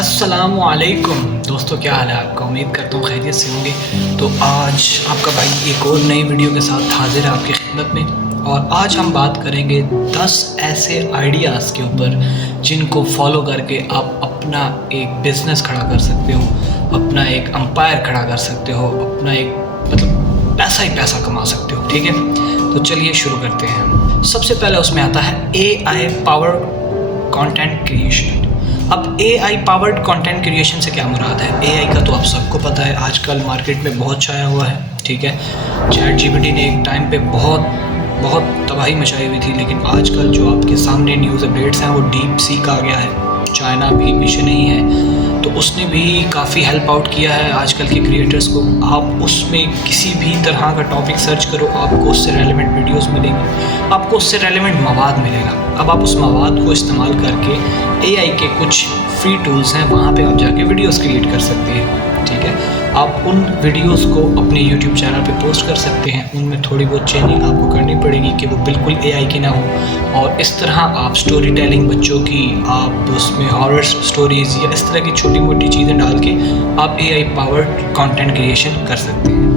अस्सलामुअलैकुम दोस्तों, क्या हाल है आपका। उम्मीद करता हूँ खैरियत से होंगे। तो आज आपका भाई एक और नई वीडियो के साथ हाजिर है आपकी खिदमत में। और आज हम बात करेंगे 10 ऐसे आइडियाज़ के ऊपर जिनको फॉलो करके आप अपना एक बिज़नेस खड़ा कर सकते हो, अपना एक एम्पायर खड़ा कर सकते हो, अपना एक मतलब पैसा ही पैसा कमा सकते हो। ठीक है, तो चलिए शुरू करते हैं। सबसे पहले उसमें आता है AI पावर्ड कंटेंट क्रिएशन। अब AI पावर्ड कंटेंट क्रिएशन से क्या मुराद है। AI का तो आप सबको पता है, आजकल मार्केट में बहुत छाया हुआ है। ठीक है, ChatGPT ने एक टाइम पे बहुत तबाही मचाई हुई थी, लेकिन आजकल जो आपके सामने न्यूज़ अपडेट्स हैं वो डीप सीक आ गया है। चाइना भी पीछे नहीं है, तो उसने भी काफ़ी हेल्प आउट किया है आजकल के क्रिएटर्स को। आप उसमें किसी भी तरह का टॉपिक सर्च करो, आपको उससे रेलेवेंट वीडियोस मिलेंगी, आपको उससे रेलेवेंट मवाद मिलेगा। अब आप उस मवाद को इस्तेमाल करके AI के कुछ फ्री टूल्स हैं, वहाँ पे आप जाके वीडियोस क्रिएट कर सकते हैं। ठीक है, आप उन वीडियोस को अपने YouTube चैनल पे पोस्ट कर सकते हैं। उनमें थोड़ी बहुत चेंजिंग आपको करनी पड़ेगी कि वो बिल्कुल AI की ना हो। और इस तरह आप स्टोरी टेलिंग बच्चों की, आप उसमें हॉरर स्टोरीज़ या इस तरह की छोटी मोटी चीज़ें डाल के आप AI पावर्ड कंटेंट क्रिएशन कर सकते हैं।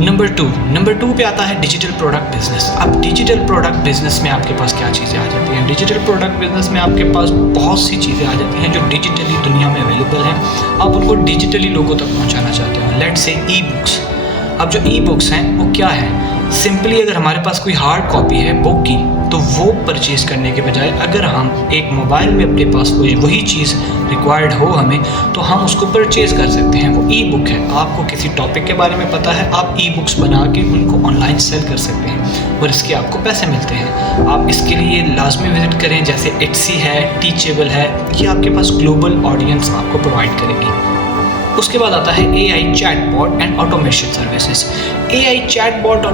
नंबर टू पे आता है डिजिटल प्रोडक्ट बिजनेस। अब डिजिटल प्रोडक्ट बिजनेस में आपके पास क्या चीज़ें आ जाती हैं। डिजिटल प्रोडक्ट बिजनेस में आपके पास बहुत सी चीज़ें आ जाती हैं जो डिजिटली दुनिया में अवेलेबल हैं। आप उनको डिजिटली लोगों तक पहुंचाना चाहते हो। Let's say e books. अब जो ई बुक्स हैं वो क्या है, सिंपली अगर हमारे पास कोई हार्ड कॉपी है बुक की, तो वो परचेज़ करने के बजाय अगर हम एक मोबाइल में अपने पास वही चीज़ रिक्वायर्ड हो हमें, तो हम उसको परचेज़ कर सकते हैं। वो ई बुक है, आपको किसी टॉपिक के बारे में पता है, आप ई बुक्स बना के उनको ऑनलाइन सेल कर सकते हैं और इसके आपको पैसे मिलते हैं। आप इसके लिए लाजमी विजिट करें, जैसे Etsy है, टीचेबल है, ये आपके पास ग्लोबल ऑडियंस आपको प्रोवाइड करेगी। उसके बाद आता है AI chatbot and automation services. AI chatbot और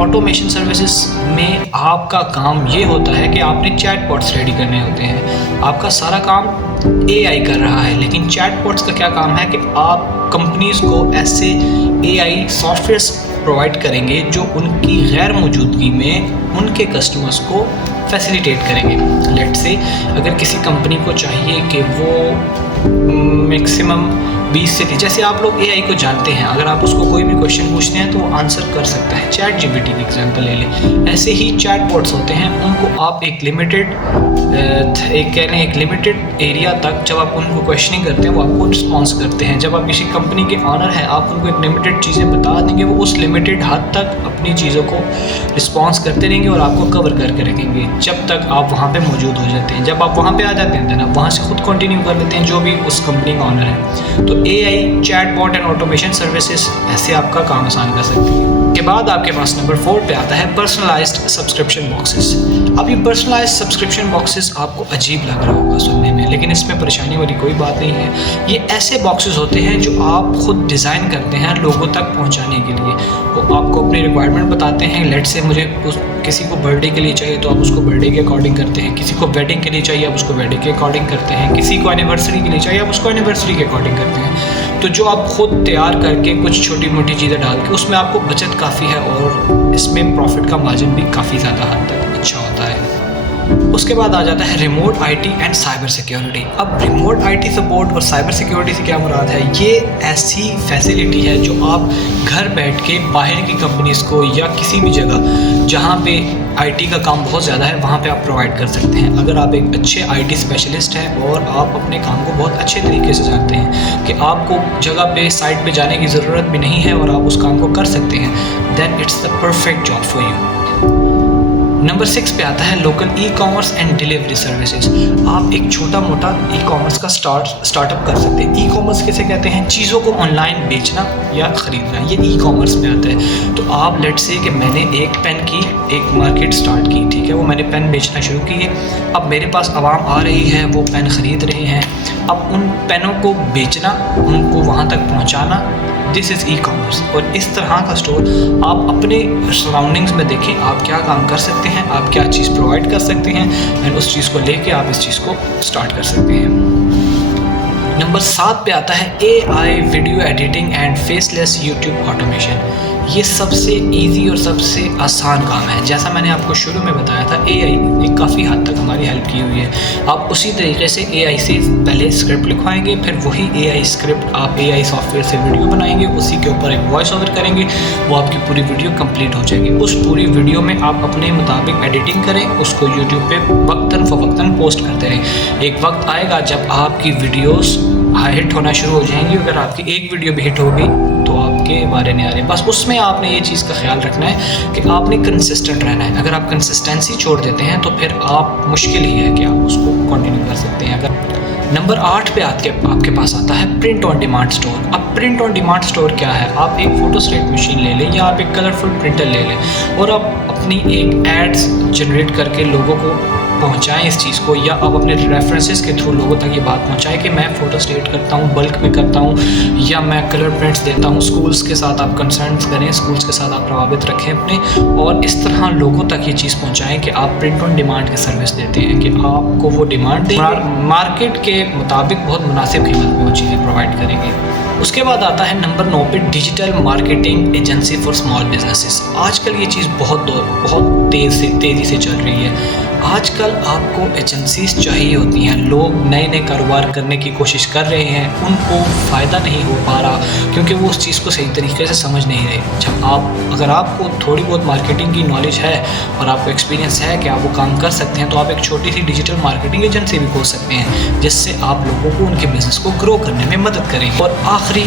ऑटोमेशन सर्विसेज में आपका काम ये होता है कि आपने चैटबॉट्स रेडी करने होते हैं। आपका सारा काम AI कर रहा है, लेकिन चैटबॉट्स का क्या काम है कि आप कंपनीज को ऐसे AI सॉफ्टवेयर्स प्रोवाइड करेंगे जो उनकी गैर मौजूदगी में उनके कस्टमर्स को फैसिलिटेट करेंगे। लेट्स से अगर किसी कंपनी को चाहिए कि वो मैक्सिमम 20 से 30, जैसे आप लोग AI को जानते हैं, अगर आप उसको कोई भी क्वेश्चन पूछते हैं तो वो आंसर कर सकता है। ChatGPT की एग्जांपल ले लें, ऐसे ही चैटबॉट्स होते हैं, उनको आप एक लिमिटेड एरिया तक जब आप उनको क्वेश्चनिंग करते हैं वो आपको रिस्पॉन्स करते हैं। जब आप किसी कंपनी के ऑनर हैं, आप उनको एक लिमिटेड चीज़ें बता देंगे, वो उस लिमिटेड हद तक अपनी चीज़ों को रिस्पॉन्स करते रहेंगे और आपको कवर करके रखेंगे जब तक आप वहाँ पे मौजूद हो जाते हैं। जब आप वहाँ पे आ जाते हैं आप वहाँ से खुद कंटिन्यू कर लेते हैं जो भी उस कंपनी का ऑनर है। तो AI chatbot and automation services ऐसे आपका काम आसान कर सकती है। के बाद आपके पास नंबर 4 पे आता है पर्सनलाइज्ड सब्सक्रिप्शन बॉक्सेस। अब ये पर्सनलाइज्ड सब्सक्रिप्शन बॉक्सेस आपको अजीब लग रहा होगा सुनने में, लेकिन इसमें परेशानी वाली कोई बात नहीं है। ये ऐसे बॉक्सेस होते हैं जो आप खुद डिज़ाइन करते हैं लोगों तक पहुंचाने के लिए। वो आपको अपनी रिक्वायरमेंट बताते हैं। लेट से मुझे किसी को बर्थडे के लिए चाहिए तो आप उसको बर्थडे के अकॉर्डिंग करते हैं, किसी को वेडिंग के लिए चाहिए आप उसको वेडिंग के अकॉर्डिंग करते हैं, किसी को एनिवर्सरी के लिए चाहिए आप उसको एनिवर्सरी के अकॉर्डिंग करते हैं। तो जो आप खुद तैयार करके कुछ छोटी मोटी चीज़ें डाल के उसमें आपको बचत काफ़ी है और इसमें प्रॉफिट का मार्जिन भी काफ़ी ज़्यादा हद तक अच्छा होता है। उसके बाद आ जाता है remote IT and cyber security. अब रिमोट IT सपोर्ट और साइबर सिक्योरिटी से क्या मुराद है, ये ऐसी फैसिलिटी है जो आप घर बैठ के बाहर की कंपनीज़ को या किसी भी जगह जहाँ पे IT का काम बहुत ज़्यादा है वहाँ पे आप प्रोवाइड कर सकते हैं। अगर आप एक अच्छे IT स्पेशलिस्ट हैं और आप अपने काम को बहुत अच्छे तरीके से जानते हैं कि आपको जगह पे साइट पे जाने की ज़रूरत भी नहीं है और आप उस काम को कर सकते हैं, then it's the perfect job for you. Number 6 पे आता है local ecommerce and delivery services. आप एक छोटा मोटा ई-कॉमर्स का स्टार्टअप कर सकते हैं। ई-कॉमर्स किसे कहते हैं, चीज़ों को ऑनलाइन बेचना या ख़रीदना, ये ई-कॉमर्स में आता है। तो आप लेट से कि मैंने एक पेन की एक मार्केट स्टार्ट की, ठीक है, वो मैंने पेन बेचना शुरू की है। अब मेरे पास आवाम आ रही है, वो पेन ख़रीद रहे हैं। अब उन पेनों को बेचना, उनको वहाँ तक पहुँचाना, दिस इज़ ई-कॉमर्स। और इस तरह का स्टोर आप अपने सराउंडिंग्स में देखें, आप क्या काम कर सकते हैं, आप क्या चीज़ प्रोवाइड कर सकते हैं, एंड उस चीज़ को लेके आप इस चीज़ को स्टार्ट कर सकते हैं। नंबर 7 पे आता है AI video editing and faceless YouTube automation. ये सबसे इजी और सबसे आसान काम है। जैसा मैंने आपको शुरू में बताया था, AI ने काफ़ी हद तक हमारी हेल्प की हुई है। आप उसी तरीके से AI से पहले स्क्रिप्ट लिखवाएंगे, फिर वही AI स्क्रिप्ट आप AI सॉफ्टवेयर से वीडियो बनाएंगे, उसी के ऊपर एक वॉइस ओवर करेंगे, वो आपकी पूरी वीडियो कंप्लीट हो जाएगी। उस पूरी वीडियो में आप अपने मुताबिक एडिटिंग करें, उसको यूट्यूब पे वक्तन फ़वक्तन पोस्ट करते रहें। एक वक्त आएगा जब आपकी वीडियोस हिट होना शुरू हो जाएंगी। अगर आपकी एक वीडियो भी हिट हो गई तो आपके बारे नहीं आ रहे। बस उसमें आपने ये चीज़ का ख्याल रखना है कि आपने कंसिस्टेंट रहना है। अगर आप कंसिस्टेंसी छोड़ देते हैं तो फिर आप मुश्किल ही है कि आप उसको कंटिन्यू कर सकते हैं। अगर नंबर 8 पे आपके पास आता है प्रिंट ऑन डिमांड स्टोर। अब प्रिंट ऑन डिमांड स्टोर क्या है? आप एक फोटोस्टेट मशीन ले लें या आप एक कलरफुल प्रिंटर ले लें और आप अपनी एक एड्स जनरेट करके लोगों को पहुंचाएं इस चीज़ को, या आप अपने रेफरेंसेस के थ्रू लोगों तक ये बात पहुंचाएं कि मैं फोटोस्टेट करता हूं, बल्क में करता हूं, या मैं कलर प्रिंट्स देता हूं। स्कूल्स के साथ आप कंसर्न्स करें, स्कूल्स के साथ आप प्रभावित रखें अपने, और इस तरह लोगों तक ये चीज़ पहुंचाएं कि आप प्रिंट ऑन डिमांड की सर्विस देते हैं, कि आपको वो डिमांड देंगे, मार्केट के मुताबिक बहुत मुनासिब कीमत में वो चीज़ें प्रोवाइड करेंगे। उसके बाद आता है नंबर 9 पे digital marketing agency for small businesses. आजकल ये चीज़ बहुत तेज़ी से चल रही है। आजकल आपको एजेंसीज चाहिए होती हैं। लोग नए नए कारोबार करने की कोशिश कर रहे हैं, उनको फ़ायदा नहीं हो पा रहा क्योंकि वो उस चीज़ को सही तरीके से समझ नहीं रहे। अगर आपको थोड़ी बहुत मार्केटिंग की नॉलेज है और आपको एक्सपीरियंस है कि आप वो काम कर सकते हैं, तो आप एक छोटी सी डिजिटल मार्केटिंग एजेंसी भी खोल सकते हैं, जिससे आप लोगों को उनके बिज़नेस को ग्रो करने में मदद करें। और आखिरी,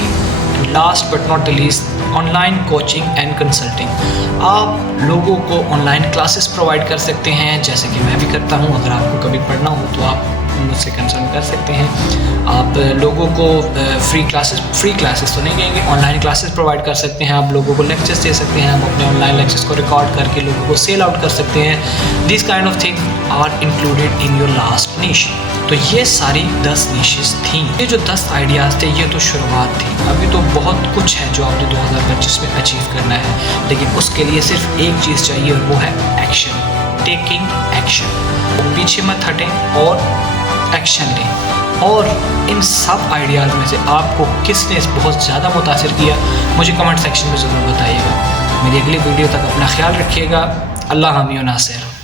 last but not the least, online coaching and consulting. आप लोगों को ऑनलाइन क्लासेस प्रोवाइड कर सकते हैं, जैसे कि मैं भी करता हूं। अगर आपको कभी पढ़ना हो तो आप मुझसे कंसल्ट कर सकते हैं। आप लोगों को फ्री क्लासेस तो नहीं देंगे, ऑनलाइन क्लासेस प्रोवाइड कर सकते हैं। आप लोगों को लेक्चर्स दे सकते हैं, आप अपने ऑनलाइन लेक्चर्स को रिकॉर्ड करके लोगों को सेल आउट कर सकते हैं। This kind of thing are included in your last niche. तो ये सारी 10 निशेस थी। ये जो 10 आइडियाज़ थे, ये तो शुरुआत थी। अभी तो बहुत कुछ है जो आपने 2025 में अचीव करना है, लेकिन उसके लिए सिर्फ एक चीज़ चाहिए और वो है एक्शन, टेकिंग एक्शन। पीछे मत हटें और एक्शन लें। और इन सब आइडियाज़ में से आपको किसने बहुत ज़्यादा मुतासिर किया, मुझे कमेंट सेक्शन में ज़रूर बताइएगा। मेरी अगली वीडियो तक अपना ख्याल रखिएगा। अल्लाह हामी व नासिर।